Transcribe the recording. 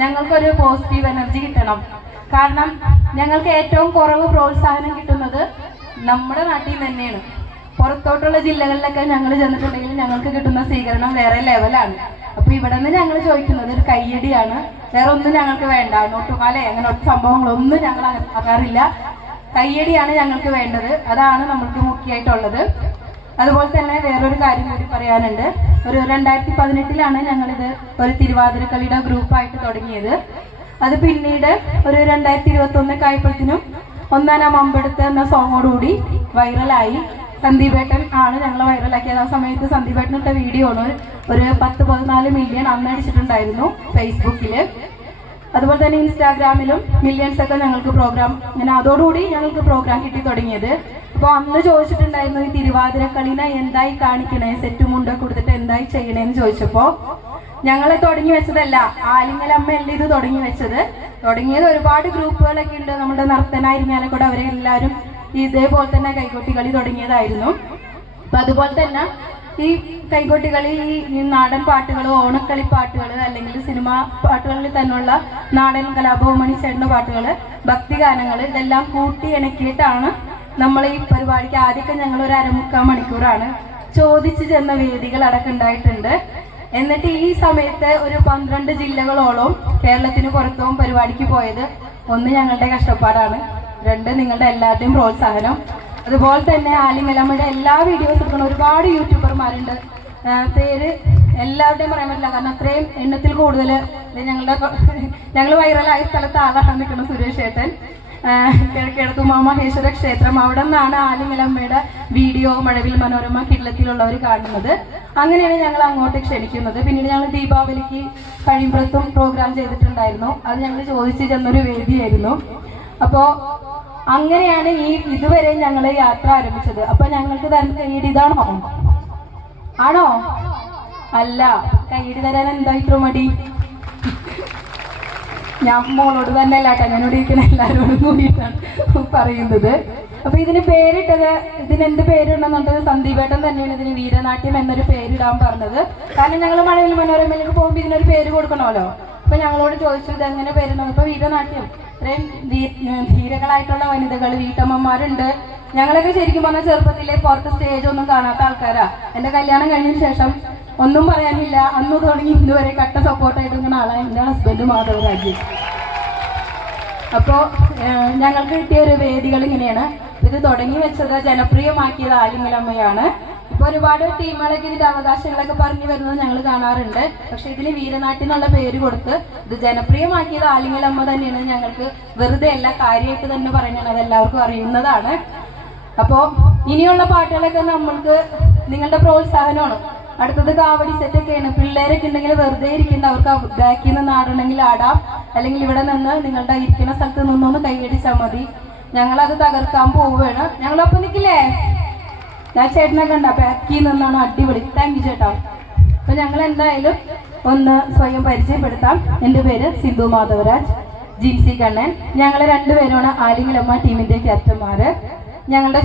ഞങ്ങൾക്കൊരു positive energy കിട്ടണം. കാരണം ഞങ്ങൾക്ക് ഏറ്റവും കുറവ് പ്രോത്സാഹനം കിട്ടുന്നത് നമ്മുടെ നാട്ടിൽ തന്നെയാണ്. പുറത്തോട്ടുള്ള ജില്ലകളിലൊക്കെ ഞങ്ങൾ ചെന്നിട്ടുണ്ടെങ്കിൽ ഞങ്ങൾക്ക് കിട്ടുന്ന സ്വീകരണം വേറെ ലെവലാണ്. അപ്പൊ ഇവിടെ നിന്ന് ഞങ്ങൾ ചോദിക്കുന്നത് ഒരു കയ്യടിയാണ്, വേറെ ഒന്നും ഞങ്ങൾക്ക് വേണ്ട. നോട്ടുമാല അങ്ങനെ സംഭവങ്ങളൊന്നും ഞങ്ങൾ ആകാറില്ല. കയ്യടിയാണ് ഞങ്ങൾക്ക് വേണ്ടത്, അതാണ് നമ്മൾക്ക് മുഖ്യമായിട്ടുള്ളത്. അതുപോലെ തന്നെ വേറൊരു കാര്യം കൂടി പറയാനുണ്ട്. ഒരു 2018 ഞങ്ങളിത് ഒരു തിരുവാതിരക്കളിയുടെ ഗ്രൂപ്പായിട്ട് തുടങ്ങിയത്. അത് പിന്നീട് ഒരു 2021 ആയപ്പോഴത്തേനും ഒന്നാനാം അമ്പെടുത്ത് എന്ന സോങ്ങോടുകൂടി വൈറലായി. സന്ദീപേട്ടൻ ആണ് ഞങ്ങൾ വൈറലാക്കിയത്. ആ സമയത്ത് സന്ദീപേട്ടൻ ഇട്ട വീഡിയോ ആണ് ഒരു 10-14 മില്യൺ അന്ന് അടിച്ചിട്ടുണ്ടായിരുന്നു ഫേസ്ബുക്കിൽ. അതുപോലെ തന്നെ ഇൻസ്റ്റാഗ്രാമിലും മില്യൺസ് ഒക്കെ ഞങ്ങൾക്ക് പ്രോഗ്രാം, അങ്ങനെ അതോടുകൂടി ഞങ്ങൾക്ക് പ്രോഗ്രാം കിട്ടി തുടങ്ങിയത്. അപ്പോൾ അന്ന് ചോദിച്ചിട്ടുണ്ടായിരുന്നു ഈ തിരുവാതിരക്കളിനെ എന്തായി കാണിക്കണേ, സെറ്റ് മുണ്ടൊക്കെ കൊടുത്തിട്ട് എന്തായി ചെയ്യണേന്ന് ചോദിച്ചപ്പോൾ ഞങ്ങളെ തുടങ്ങി വെച്ചതല്ല, ആലിങ്ങലമ്മയല്ല ഇത് തുടങ്ങി വെച്ചത്. തുടങ്ങിയത് ഒരുപാട് ഗ്രൂപ്പുകളൊക്കെ ഉണ്ട്. നമ്മുടെ നർത്തനായിരുന്നാലും കൂടെ അവരെ എല്ലാവരും ഇതേപോലെ തന്നെ കൈകൊട്ടി കളി തുടങ്ങിയതായിരുന്നു. അപ്പൊ അതുപോലെ തന്നെ ഈ കൈകൊട്ടി കളി, ഈ നാടൻ പാട്ടുകൾ, ഓണക്കളി പാട്ടുകൾ, അല്ലെങ്കിൽ സിനിമ പാട്ടുകളിൽ തന്നെയുള്ള നാടൻ കലാഭവമണി ചേട്ടൻ്റെ പാട്ടുകൾ, ഭക്തിഗാനങ്ങൾ, ഇതെല്ലാം കൂട്ടി ഇണക്കിയിട്ടാണ് നമ്മൾ ഈ പരിപാടിക്ക് ആദ്യമൊക്കെ ഞങ്ങൾ ഒരു 1/4 മണിക്കൂറാണ് ചോദിച്ചു ചെന്ന വേദികൾ അടക്കം ഉണ്ടായിട്ടുണ്ട്. എന്നിട്ട് ഈ സമയത്ത് ഒരു 12 ജില്ലകളോളം കേരളത്തിന് പുറത്തും പരിപാടിക്ക് പോയത്, ഒന്ന് ഞങ്ങളുടെ കഷ്ടപ്പാടാണ്, 2 നിങ്ങളുടെ എല്ലാവരുടെയും പ്രോത്സാഹനം. അതുപോലെ തന്നെ ആലിങ്ങലമ്മയുടെ എല്ലാ വീഡിയോസ് എടുക്കുന്ന ഒരുപാട് യൂട്യൂബർമാരുണ്ട്. പേര് എല്ലാവരുടെയും പറയാൻ പറ്റില്ല, കാരണം അത്രയും എണ്ണത്തിൽ കൂടുതൽ ഞങ്ങൾ വൈറലായ സ്ഥലത്ത് ആളാണ് നിൽക്കുന്നത്. സുരേഷ് ഏട്ടൻ കിഴക്കേടത്ത് ഉമാമഹേശ്വര ക്ഷേത്രം, അവിടെ നിന്നാണ് ആലിങ്ങലമ്മയുടെ വീഡിയോ മഴവിൽ മനോരമ കിള്ളത്തിലുള്ളവർ കാണുന്നത്. അങ്ങനെയാണ് ഞങ്ങൾ അങ്ങോട്ട് ക്ഷണിക്കുന്നത്. പിന്നീട് ഞങ്ങൾ ദീപാവലിക്ക് കഴിയുമ്പോഴത്തും പ്രോഗ്രാം ചെയ്തിട്ടുണ്ടായിരുന്നു. അത് ഞങ്ങൾ ചോദിച്ചു ചെന്നൊരു വേദിയായിരുന്നു. അപ്പോൾ അങ്ങനെയാണ് ഇതുവരെ ഞങ്ങൾ യാത്ര ആരംഭിച്ചത്. അപ്പൊ ഞങ്ങൾക്ക് തരുന്ന കൈയ്യടി ഇതാണോ? ആണോ? അല്ല. കൈയ്യടി തരാൻ എന്താ ഇത്ര മടി? ഞാൻ മോളോട് തന്നെ അല്ലാട്ടെ, ഞാനോട് ഇരിക്കുന്ന എല്ലാവരോടും കൂടിയിട്ടാണ് പറയുന്നത്. അപ്പൊ ഇതിന് പേരിട്ടത്, ഇതിനെന്ത് പേരിടണമെന്നുള്ളത് സന്ദീപേട്ടൻ തന്നെയാണ് ഇതിന് വീരനാട്യം എന്നൊരു പേരിടാൻ പറഞ്ഞത്. കാരണം ഞങ്ങൾ മഴവിൽ മനോരമയിലേക്ക് പോകുമ്പോൾ ഇതിനൊരു പേര് കൊടുക്കണമല്ലോ. അപ്പൊ ഞങ്ങളോട് ചോദിച്ചു ഇത് എങ്ങനെ പേരിടണം. ഇപ്പൊ വീരനാട്യം, ഇത്രയും ധീരകളായിട്ടുള്ള വനിതകൾ, വീട്ടമ്മമാരുണ്ട്. ഞങ്ങളൊക്കെ ശരിക്കും പറഞ്ഞാൽ ചെറുപ്പത്തിലെ പുറത്ത് സ്റ്റേജ് ഒന്നും കാണാത്ത ആൾക്കാരാ. എന്റെ കല്യാണം കഴിഞ്ഞ ശേഷം ഒന്നും പറയാനില്ല, അന്ന് തുടങ്ങി ഇന്നുവരെ കട്ട സപ്പോർട്ടായിട്ട് നിൽക്കുന്ന ആളാണ് എൻ്റെ ഹസ്ബൻഡ് മാധവരാജ്. അപ്പോൾ ഞങ്ങൾക്ക് കിട്ടിയ ഒരു വേദികൾ ഇങ്ങനെയാണ്. ഇത് തുടങ്ങി വെച്ചത്, ജനപ്രിയമാക്കിയത് ആലിങ്ങലമ്മയാണ്. ഇപ്പൊ ഒരുപാട് ടീമുകളൊക്കെ ഇതിന്റെ അവകാശങ്ങളൊക്കെ പറഞ്ഞു വരുന്നത് ഞങ്ങൾ കാണാറുണ്ട്. പക്ഷെ ഇതിന് വീരനാട്യം എന്നുള്ള പേര് കൊടുത്ത് ഇത് ജനപ്രിയമാക്കിയത് ആലിങ്ങലമ്മ തന്നെയാണ്. ഞങ്ങൾക്ക് വെറുതെ അല്ല, കാര്യമായിട്ട് തന്നെ പറയുന്നത്, അതെല്ലാവർക്കും അറിയുന്നതാണ്. അപ്പോൾ ഇനിയുള്ള പാട്ടുകളൊക്കെ നമ്മൾക്ക് നിങ്ങളുടെ പ്രോത്സാഹനമാണ്. അടുത്തത് കാവടി സെറ്റൊക്കെയാണ്. പിള്ളേരൊക്കെ ഉണ്ടെങ്കിൽ വെറുതെ ഇരിക്കേണ്ട, അവർക്ക് ബാക്കിൽ നിന്ന് ആടണമെങ്കിൽ ആടാം, അല്ലെങ്കിൽ ഇവിടെ നിന്ന് നിങ്ങളുടെ ഇരിക്കുന്ന സ്ഥലത്ത് നിന്നൊന്ന് കൈയടിച്ചാൽ മതി. ഞങ്ങളത് തകർക്കാൻ പോവുകയാണ്. ഞങ്ങളൊപ്പം നിൽക്കില്ലേ? ഞാൻ ചേട്ടനെ കണ്ട ബാക്കിൽ നിന്നാണ്, അടിപൊളി. താങ്ക് യു ചേട്ടാ. അപ്പൊ ഞങ്ങൾ എന്തായാലും ഒന്ന് സ്വയം പരിചയപ്പെടുത്താം. എൻ്റെ പേര് സിന്ധു മാധവരാജ്, ജിൻസി കണ്ണൻ. ഞങ്ങൾ 2 പേരുമാണ് ആലിങ്ങലമ്മ ടീമിന്റെ ക്യാപ്റ്റന്മാര്. ഞങ്ങളുടെ